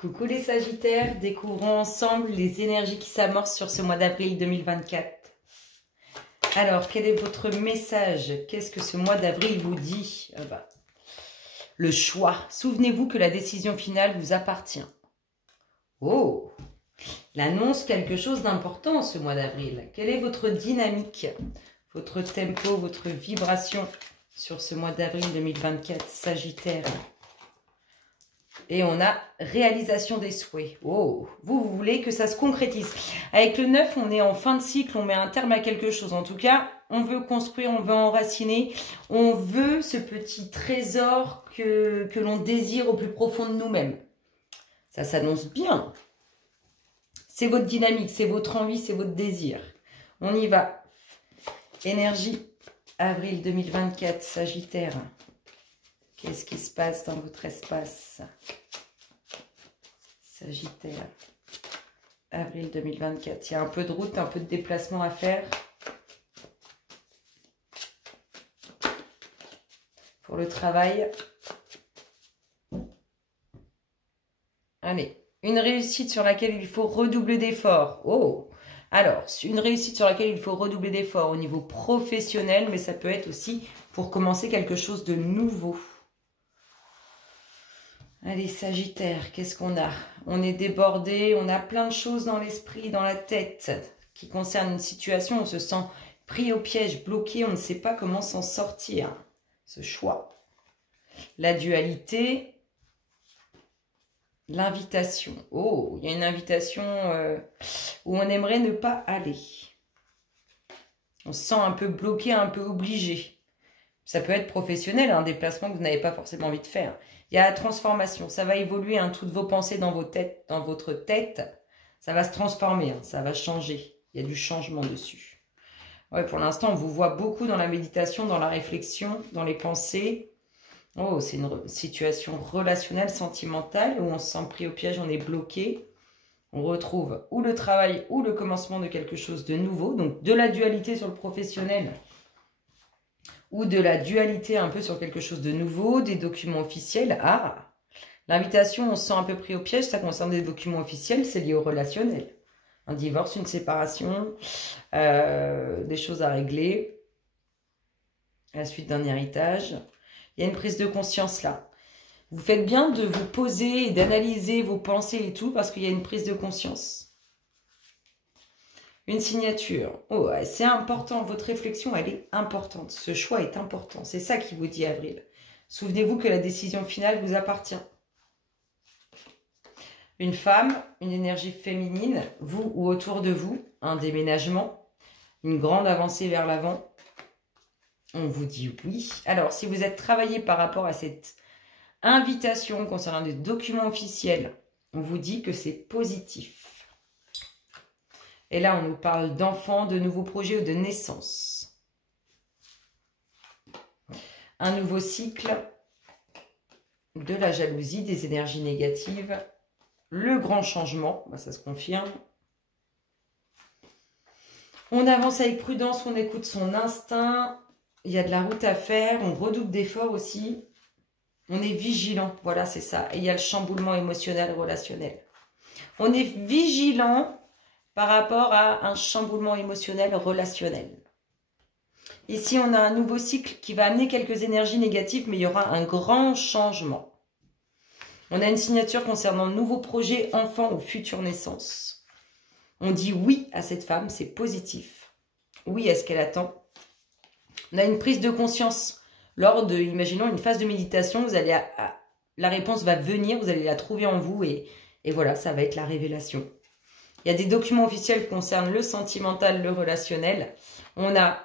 Coucou les Sagittaires, découvrons ensemble les énergies qui s'amorcent sur ce mois d'avril 2024. Alors, quel est votre message? Qu'est-ce que ce mois d'avril vous dit? Le choix. Souvenez-vous que la décision finale vous appartient. Oh, il annonce quelque chose d'important ce mois d'avril. Quelle est votre dynamique, votre tempo, votre vibration sur ce mois d'avril 2024, Sagittaire? Et on a réalisation des souhaits. Oh, vous voulez que ça se concrétise. Avec le 9, on est en fin de cycle, on met un terme à quelque chose. En tout cas, on veut construire, on veut enraciner. On veut ce petit trésor que l'on désire au plus profond de nous-mêmes. Ça s'annonce bien. C'est votre dynamique, c'est votre envie, c'est votre désir. On y va. Énergie, avril 2024, Sagittaire. Qu'est-ce qui se passe dans votre espace? Sagittaire, avril 2024. Il y a un peu de route, un peu de déplacement à faire. Pour le travail. Allez, une réussite sur laquelle il faut redoubler d'efforts. Oh, alors, une réussite sur laquelle il faut redoubler d'efforts au niveau professionnel, mais ça peut être aussi pour commencer quelque chose de nouveau. Allez, Sagittaire, qu'est-ce qu'on a? On est débordé, on a plein de choses dans l'esprit, dans la tête, qui concernent une situation, on se sent pris au piège, bloqué, on ne sait pas comment s'en sortir. Ce choix. La dualité, l'invitation. Oh, il y a une invitation où on aimerait ne pas aller. On se sent un peu bloqué, un peu obligé. Ça peut être professionnel, un déplacement que vous n'avez pas forcément envie de faire. Il y a la transformation, ça va évoluer, hein, toutes vos pensées dans votre tête, ça va se transformer, hein, ça va changer. Il y a du changement dessus. Ouais, pour l'instant, on vous voit beaucoup dans la méditation, dans la réflexion, dans les pensées. Oh, c'est une situation relationnelle, sentimentale, où on se sent pris au piège, on est bloqué. On retrouve ou le travail ou le commencement de quelque chose de nouveau, donc de la dualité sur le professionnel, ou de la dualité un peu sur quelque chose de nouveau, des documents officiels. Ah, l'invitation, on se sent un peu pris au piège, ça concerne des documents officiels, c'est lié au relationnel. Un divorce, une séparation, des choses à régler, à la suite d'un héritage. Il y a une prise de conscience là. Vous faites bien de vous poser et d'analyser vos pensées et tout, parce qu'il y a une prise de conscience. Une signature. Oh, c'est important. Votre réflexion, elle est importante. Ce choix est important. C'est ça qui vous dit avril. Souvenez-vous que la décision finale vous appartient. Une femme, une énergie féminine, vous ou autour de vous, un déménagement, une grande avancée vers l'avant. On vous dit oui. Alors, si vous êtes travaillé par rapport à cette invitation concernant des documents officiels, on vous dit que c'est positif. Et là, on nous parle d'enfants, de nouveaux projets ou de naissance. Un nouveau cycle, de la jalousie, des énergies négatives, le grand changement, ça se confirme. On avance avec prudence, on écoute son instinct, il y a de la route à faire, on redouble d'efforts aussi. On est vigilant, voilà, c'est ça. Et il y a le chamboulement émotionnel, relationnel. On est vigilant par rapport à un chamboulement émotionnel relationnel. Ici, on a un nouveau cycle qui va amener quelques énergies négatives, mais il y aura un grand changement. On a une signature concernant nouveaux projets, enfants ou futures naissances. On dit oui à cette femme, c'est positif. Oui à ce qu'elle attend. On a une prise de conscience lors de, imaginons, une phase de méditation, vous allez la réponse va venir, vous allez la trouver en vous et voilà, ça va être la révélation. Il y a des documents officiels qui concernent le sentimental, le relationnel. On a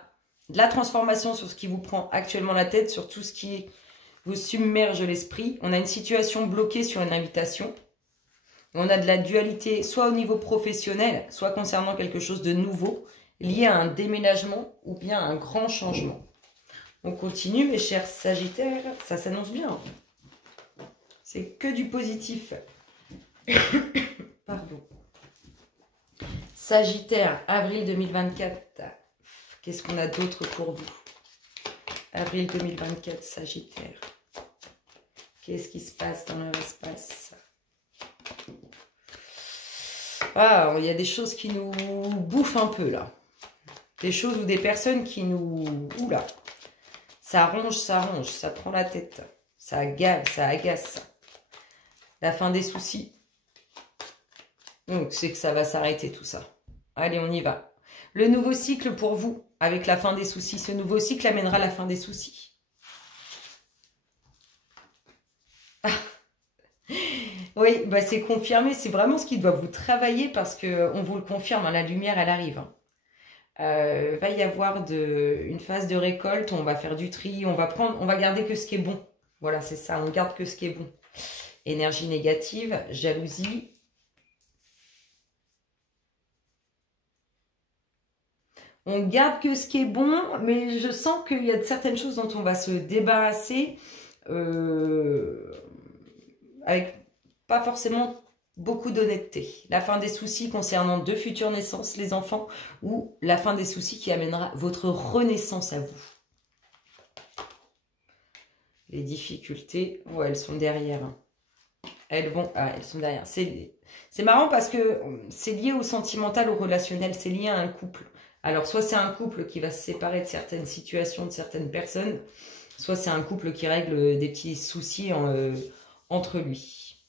de la transformation sur ce qui vous prend actuellement la tête, sur tout ce qui vous submerge l'esprit. On a une situation bloquée sur une invitation. On a de la dualité, soit au niveau professionnel, soit concernant quelque chose de nouveau, lié à un déménagement ou bien à un grand changement. On continue, mes chers Sagittaires, ça s'annonce bien. C'est que du positif. Pardon. Sagittaire, avril 2024. Qu'est-ce qu'on a d'autre pour vous? Avril 2024, Sagittaire. Qu'est-ce qui se passe dans leur espace? Ah, il y a des choses qui nous bouffent un peu, là. Des choses ou des personnes qui nous... Oula. Ça ronge, ça prend la tête. Ça gave, ça agace. La fin des soucis. Donc, c'est que ça va s'arrêter tout ça. Allez, on y va. Le nouveau cycle pour vous, avec la fin des soucis. Ce nouveau cycle amènera la fin des soucis. Ah. Oui, bah c'est confirmé. C'est vraiment ce qui doit vous travailler parce qu'on vous le confirme. Hein, la lumière, elle arrive. Hein. Va y avoir une phase de récolte. On va faire du tri. On va garder que ce qui est bon. Voilà, c'est ça. On garde que ce qui est bon. Énergie négative, jalousie. On garde que ce qui est bon, mais je sens qu'il y a certaines choses dont on va se débarrasser avec pas forcément beaucoup d'honnêteté. La fin des soucis concernant de futures naissances, les enfants, ou la fin des soucis qui amènera votre renaissance à vous. Les difficultés, ouais, elles sont derrière. Elles sont derrière. C'est marrant parce que c'est lié au sentimental, au relationnel, c'est lié à un couple. Alors, soit c'est un couple qui va se séparer de certaines situations, de certaines personnes, soit c'est un couple qui règle des petits soucis entre lui.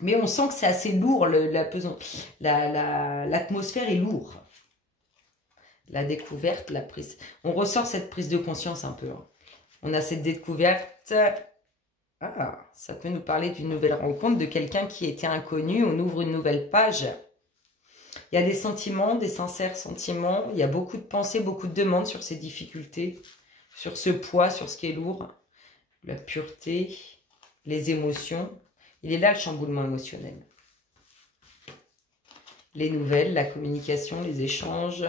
Mais on sent que c'est assez lourd, l'atmosphère est lourde. La découverte, la prise. On ressort cette prise de conscience un peu. Hein. On a cette découverte. Ah, ça peut nous parler d'une nouvelle rencontre, de quelqu'un qui était inconnu. On ouvre une nouvelle page. Il y a des sentiments, des sincères sentiments. Il y a beaucoup de pensées, beaucoup de demandes sur ces difficultés, sur ce poids, sur ce qui est lourd. La pureté, les émotions. Il est là le chamboulement émotionnel. Les nouvelles, la communication, les échanges.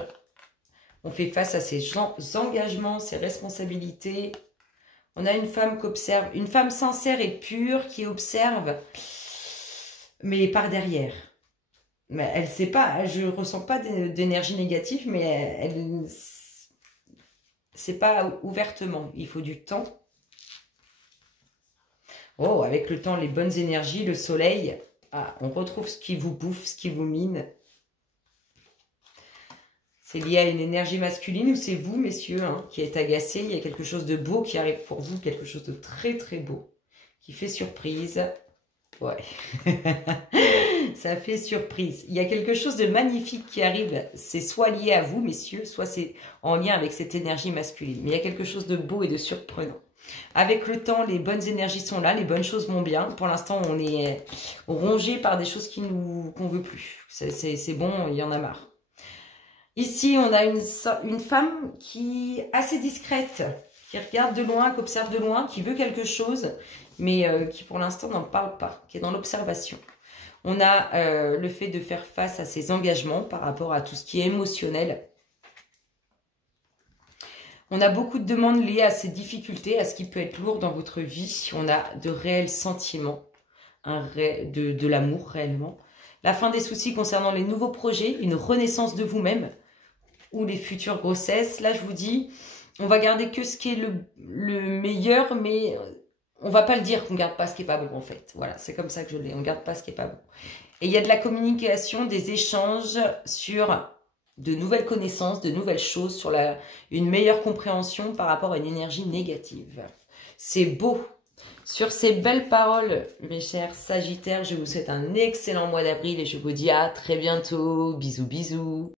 On fait face à ces engagements, ces responsabilités. On a une femme qu'observe, une femme sincère et pure qui observe, mais par derrière. Mais elle sait pas, je ne ressens pas d'énergie négative, mais c'est pas ouvertement. Il faut du temps. Oh, avec le temps, les bonnes énergies, le soleil. Ah, on retrouve ce qui vous bouffe, ce qui vous mine. C'est lié à une énergie masculine ou c'est vous, messieurs, hein, qui êtes agacés. Il y a quelque chose de beau qui arrive pour vous, quelque chose de très très beau, qui fait surprise. Ouais, ça fait surprise. Il y a quelque chose de magnifique qui arrive. C'est soit lié à vous, messieurs, soit c'est en lien avec cette énergie masculine. Mais il y a quelque chose de beau et de surprenant. Avec le temps, les bonnes énergies sont là, les bonnes choses vont bien. Pour l'instant, on est rongé par des choses qu'on ne veut plus. C'est bon, il y en a marre. Ici, on a une femme qui est assez discrète, qui regarde de loin, qui observe de loin, qui veut quelque chose, mais qui pour l'instant n'en parle pas, qui est dans l'observation. On a le fait de faire face à ses engagements par rapport à tout ce qui est émotionnel. On a beaucoup de demandes liées à ces difficultés, à ce qui peut être lourd dans votre vie. On a de réels sentiments, de l'amour réellement. La fin des soucis concernant les nouveaux projets, une renaissance de vous-même ou les futures grossesses. Là, je vous dis, on va garder que ce qui est le meilleur, mais on va pas le dire qu'on garde pas ce qui est pas bon en fait. Voilà, c'est comme ça que je l'ai. On garde pas ce qui est pas bon. Et il y a de la communication, des échanges sur de nouvelles connaissances, de nouvelles choses, sur une meilleure compréhension par rapport à une énergie négative. C'est beau. Sur ces belles paroles, mes chers Sagittaires, je vous souhaite un excellent mois d'avril et je vous dis à très bientôt. Bisous, bisous.